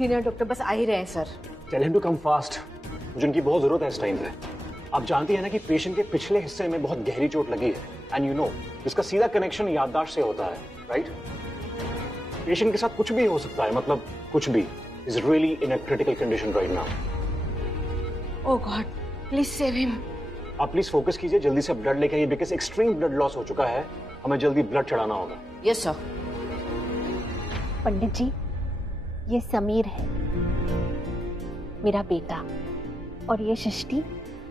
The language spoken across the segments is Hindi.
सीनियर डॉक्टर बस आ ही रहे हैं sir. Tell him to come fast, मुझे उनकी बहुत जरूरत है इस टाइम पे। आप जानती है ना कि पेशेंट के पिछले हिस्से में बहुत गहरी चोट लगी है, एंड यू नो इसका सीधा कनेक्शन याददाश्त से होता है, राइट? पेशेंट के साथ कुछ भी हो सकता है, मतलब कुछ भी। Is really in a critical condition right now. Oh God, please save him. आप प्लीज फोकस कीजिए, जल्दी से ब्लड लेके आइए, बिकॉज एक्सट्रीम ब्लड लॉस हो चुका है, हमें जल्दी ब्लड चढ़ाना होगा। Yes sir. पंडित जी, ये समीर है, मेरा बेटा, और ये सृष्टि,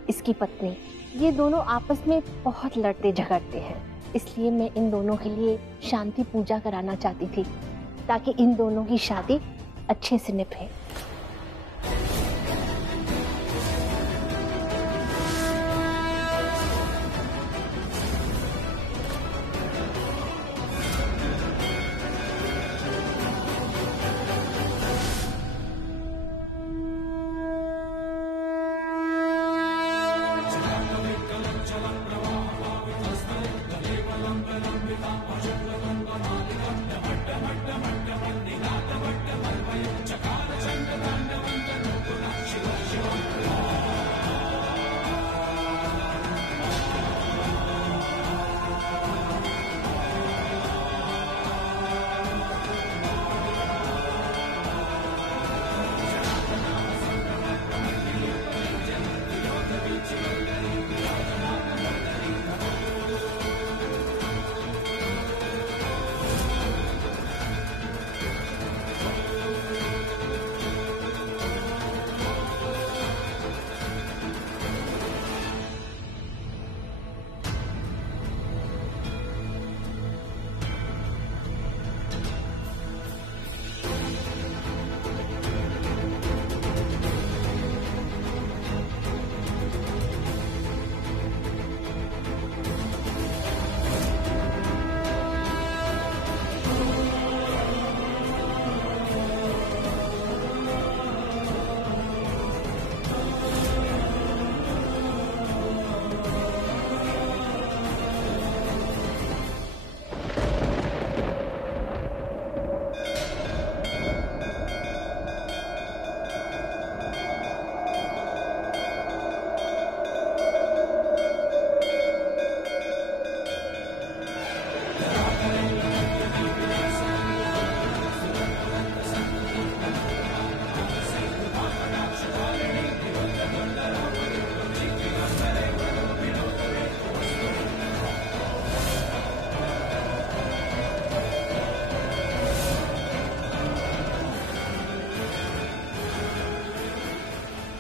इसकी पत्नी। ये दोनों आपस में बहुत लड़ते झगड़ते हैं, इसलिए मैं इन दोनों के लिए शांति पूजा कराना चाहती थी, ताकि इन दोनों की शादी अच्छे से निपटे।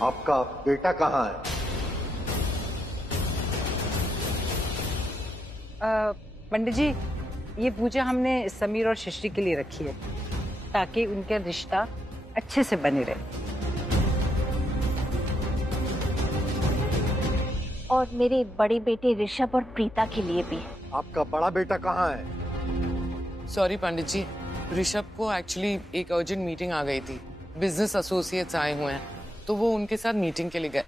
आपका बेटा कहाँ है? पंडित जी, ये पूजा हमने समीर और सृष्टि के लिए रखी है, ताकि उनका रिश्ता अच्छे से बने रहे। और मेरे बड़े बेटे ऋषभ और प्रीता के लिए भी। आपका बड़ा बेटा कहाँ है? सॉरी पंडित जी, ऋषभ को एक्चुअली एक अर्जेंट मीटिंग आ गई थी, बिजनेस एसोसिएट्स आए हुए हैं, तो वो उनके साथ मीटिंग के लिए गए।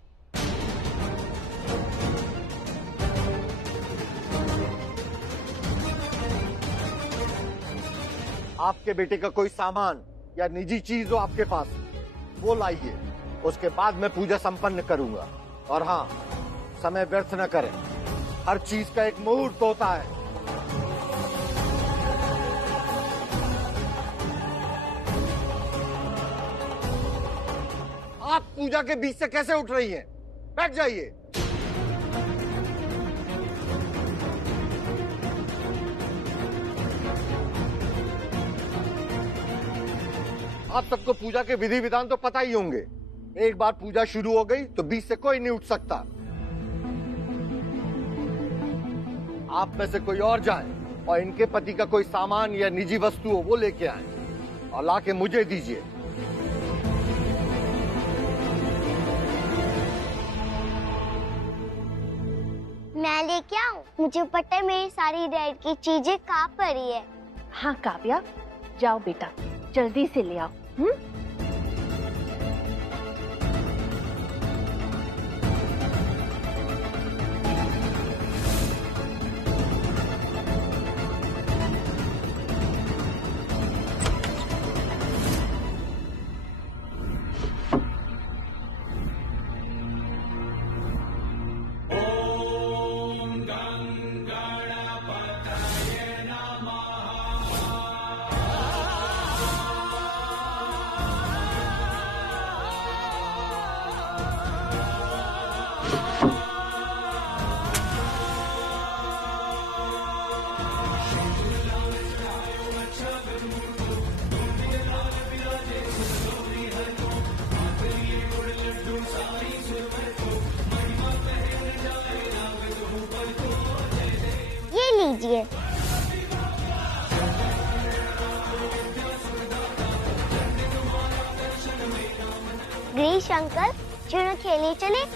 आपके बेटे का कोई सामान या निजी चीज हो आपके पास, वो लाइए, उसके बाद मैं पूजा संपन्न करूंगा। और हाँ, समय व्यर्थ न करें, हर चीज का एक मुहूर्त होता है। आप पूजा के बीच से कैसे उठ रही हैं? बैठ जाइए। आप सबको पूजा के विधि विधान तो पता ही होंगे। एक बार पूजा शुरू हो गई तो बीच से कोई नहीं उठ सकता। आप में से कोई और जाए और इनके पति का कोई सामान या निजी वस्तु हो वो लेके आए और लाके मुझे दीजिए। मैं लेके आऊं? मुझे पता है मेरी सारी डैड की चीजें कहाँ पड़ी है। हाँ काव्या, जाओ बेटा, जल्दी से ले आओ। दीजिए। गिरीश अंकल, चलो खेलने चले।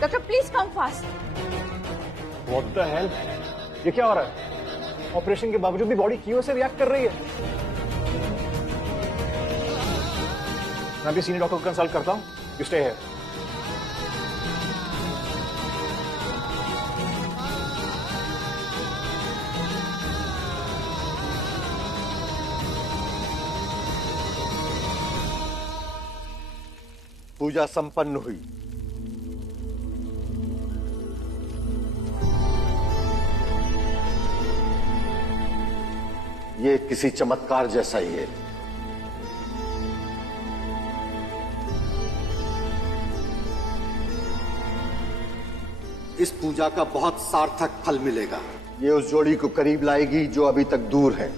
Doctor please come fast. What the hell? ये क्या हो रहा है? ऑपरेशन के बावजूद भी बॉडी क्यों से रिएक्ट कर रही है? मैं भी सीनियर डॉक्टर को कंसल्ट करता हूँ। You stay here. पूजा संपन्न हुई। ये किसी चमत्कार जैसा ही है। इस पूजा का बहुत सार्थक फल मिलेगा। ये उस जोड़ी को करीब लाएगी जो अभी तक दूर है।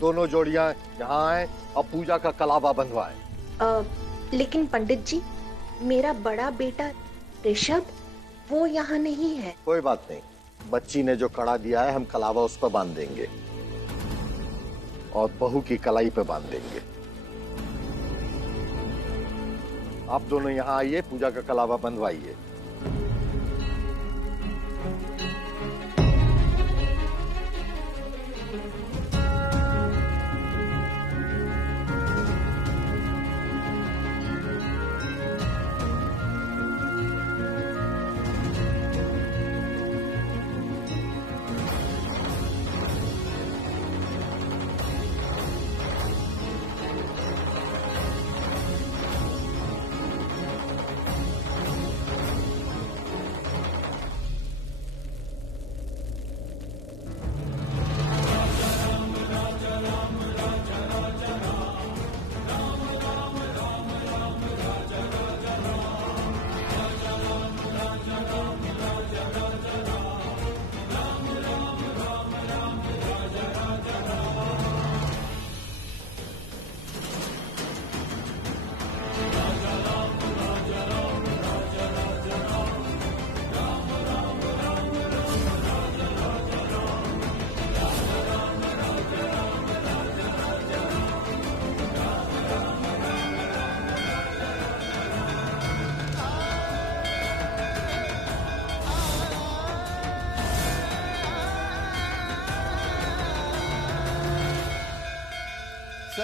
दोनों जोड़ियां यहां आए और पूजा का कलावा बंधवाएं। लेकिन पंडित जी, मेरा बड़ा बेटा ऋषभ वो यहाँ नहीं है। कोई बात नहीं, बच्ची ने जो कड़ा दिया है हम कलावा उस पर बांध देंगे और बहू की कलाई पे बांध देंगे। आप दोनों यहाँ आइए, पूजा का कलावा बंधवाइए।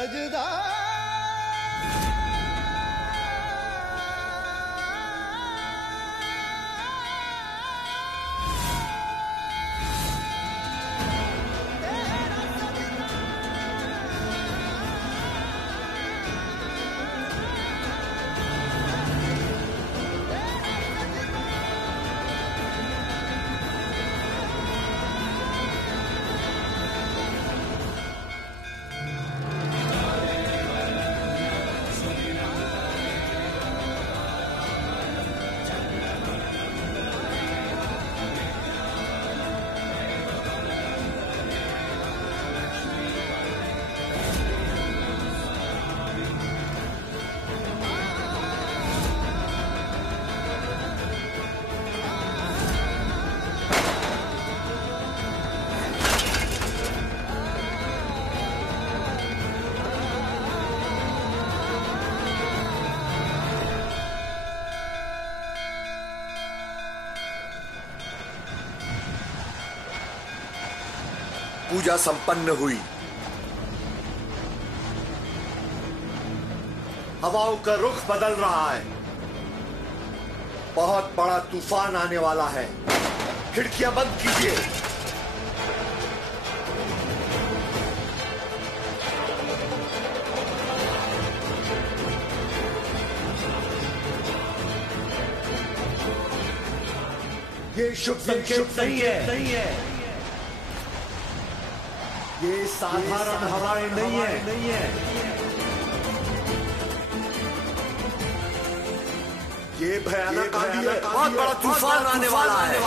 सजदा पूजा संपन्न हुई। हवाओं का रुख बदल रहा है। बहुत बड़ा तूफान आने वाला है। खिड़कियां बंद कीजिए। ये शुभ संकेत नहीं है। ये साधारण हवाएं नहीं है। ये भयानक आंधी है। बहुत बड़ा तूफान आने वाला है।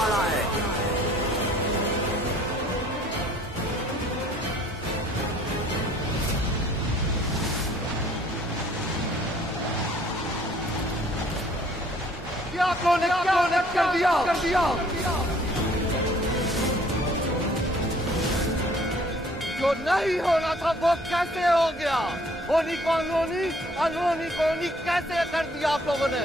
क्या कर दिया। जो नहीं होना था वो कैसे हो गया? होनी को अनहोनी, अनहोनी को होनी कैसे कर दिया आप लोगों ने?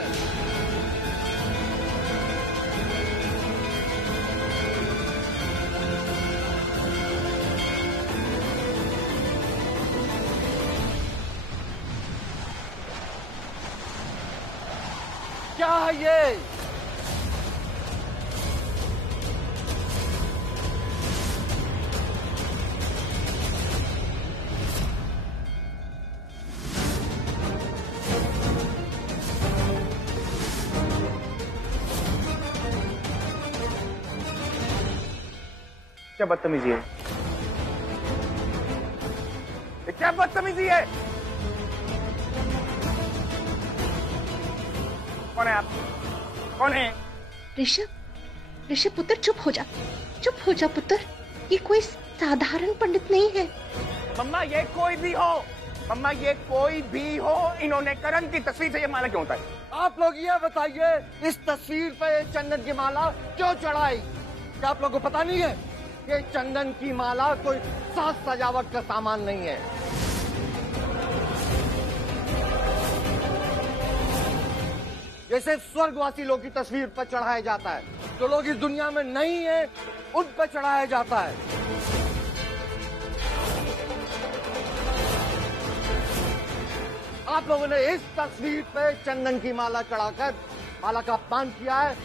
क्या है ये? क्या बदतमीजी है? क्या बदतमीजी है? कौन है आप? कौन है? ऋषभ पुत्र चुप हो जा पुत्र। ये कोई साधारण पंडित नहीं है। मम्मा ये कोई भी हो, इन्होंने करण की तस्वीर से ये माला क्यों उतारी? आप लोग ये बताइए, इस तस्वीर पे चंदन की माला क्यों चढ़ाई? क्या आप लोगों को पता नहीं है? ये चंदन की माला कोई साज सजावट का सामान नहीं है। ये सिर्फ स्वर्गवासी लोग की तस्वीर पर चढ़ाया जाता है। जो लोग इस दुनिया में नहीं है उन पर चढ़ाया जाता है। आप लोगों ने इस तस्वीर पे चंदन की माला चढ़ाकर माला का अपमान किया है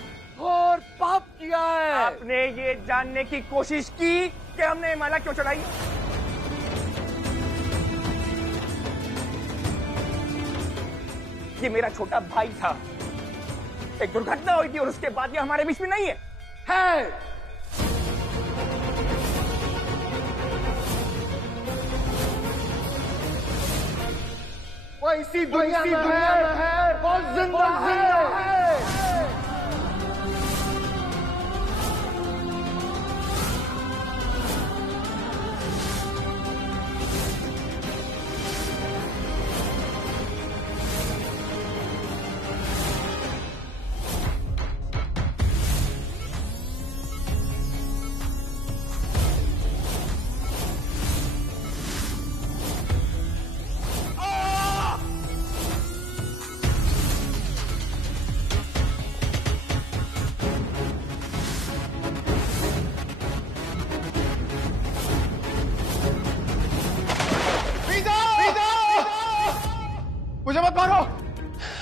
और पाप किया है। आपने ये जानने की कोशिश की कि हमने ये माला क्यों चढ़ाई? ये मेरा छोटा भाई था। एक दुर्घटना हुई थी और उसके बाद ये हमारे बीच में नहीं है। वो इसी दुनिया में है, वो जिंदा है।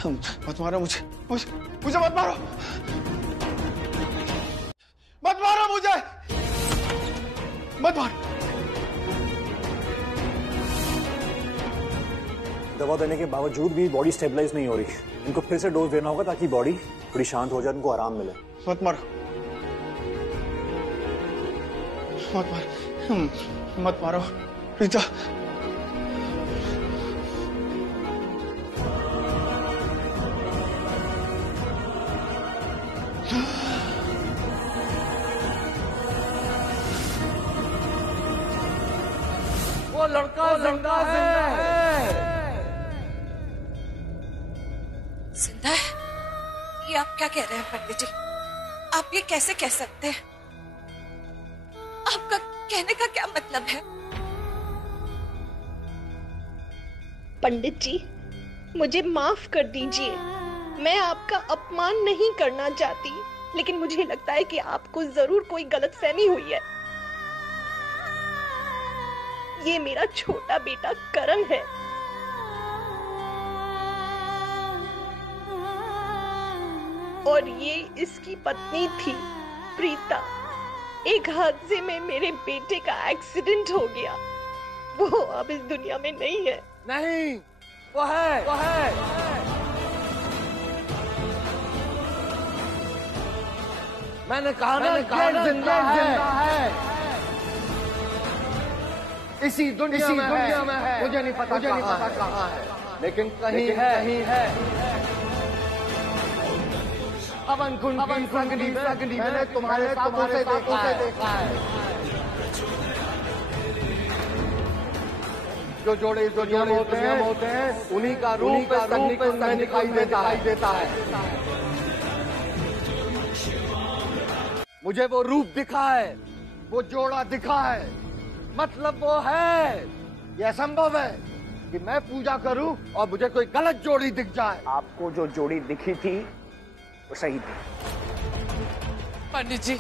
मत मारो मुझे मत मारो, मत मारो मुझे, मत मारो। दवा देने के बावजूद भी बॉडी स्टेबलाइज नहीं हो रही। इनको फिर से डोज देना होगा ताकि बॉडी थोड़ी शांत हो जाए, इनको आराम मिले। मत मारो, मत मारो प्रीता। वो लड़का जिंदा है। जिंदा है? ये आप क्या कह रहे हैं पंडित जी? आप ये कैसे कह सकते हैं? आपका कहने का क्या मतलब है? पंडित जी, मुझे माफ कर दीजिए। मैं आपका अपमान नहीं करना चाहती, लेकिन मुझे लगता है कि आपको जरूर कोई गलतफहमी हुई है। ये मेरा छोटा बेटा करण है। और ये इसकी पत्नी थी प्रीता। एक हादसे में मेरे बेटे का एक्सीडेंट हो गया। वो अब इस दुनिया में नहीं है। नहीं, वो है। मैंने कहा ना जिंदा है। इसी दुनिया में है। मुझे नहीं पता कहाँ है, लेकिन कहीं है। अवन कुंड मैंने तुम्हारे आंखों से देखा है। जो जोड़े होते हैं उन्हीं का रूप में दिखाई देता है। मुझे वो रूप दिखा है, वो जोड़ा दिखा है, मतलब वो है। यह संभव है कि मैं पूजा करूं और मुझे कोई गलत जोड़ी दिख जाए। आपको जो जोड़ी दिखी थी वो सही थी। पंडित जी,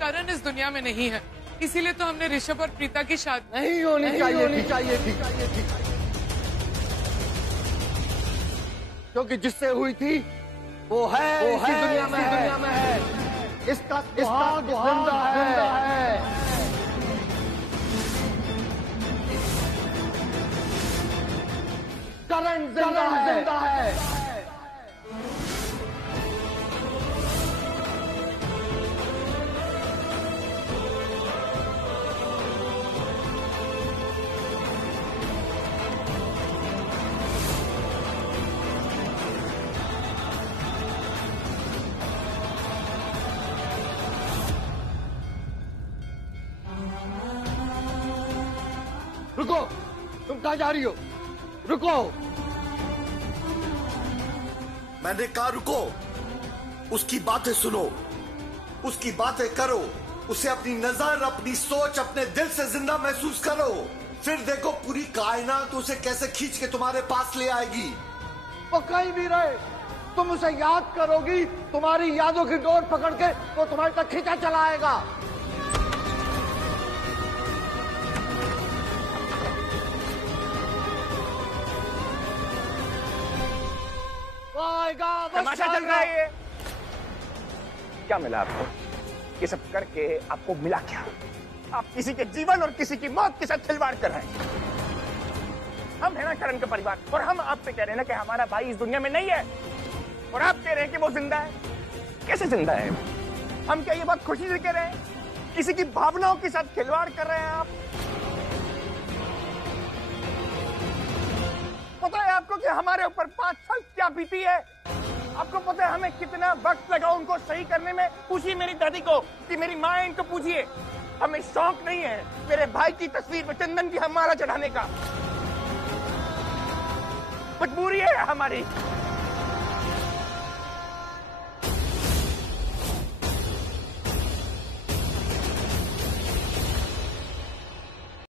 करण इस दुनिया में नहीं है, इसीलिए तो हमने ऋषभ और प्रीता की शादी नहीं होनी चाहिए थी। क्योंकि जिससे हुई थी वो है इसी दुनिया में है। इसका जिंदा है। करण जिंदा है। रुको, तुम कहाँ जा रही हो? रुको। मैंने कहा रुको। उसकी बातें सुनो, उसकी बातें करो, उसे अपनी नजर, अपनी सोच, अपने दिल से जिंदा महसूस करो। फिर देखो पूरी कायनात उसे कैसे खींच के तुम्हारे पास ले आएगी। वो कहीं भी रहे, तुम उसे याद करोगी, तुम्हारी यादों की डोर पकड़ के वो तुम्हारे तक खींचा चला आएगा। तमाशा चल रहा है ये। क्या मिला आपको? ये सब करके आपको मिला क्या? आप किसी के जीवन और किसी की मौत के साथ खिलवाड़ कर रहे हैं। हम है ना करण का परिवार, और हम आपसे कह रहे हैं ना कि हमारा भाई इस दुनिया में नहीं है, और आप कह रहे हैं कि वो जिंदा है। कैसे जिंदा है? हम क्या ये बात खुशी से कह रहे हैं? किसी की भावनाओं के साथ खिलवाड़ कर रहे हैं आप। पता है आपको कि हमारे ऊपर 5 साल क्या बीती है? आपको पता है हमें कितना वक्त लगा उनको सही करने में? पूछिए मेरी दादी को कि मेरी माँ है, इनको पूछिए। हमें शौक नहीं है मेरे भाई की तस्वीर पर चंदन की माला चढ़ाने का, मजबूरी है हमारी।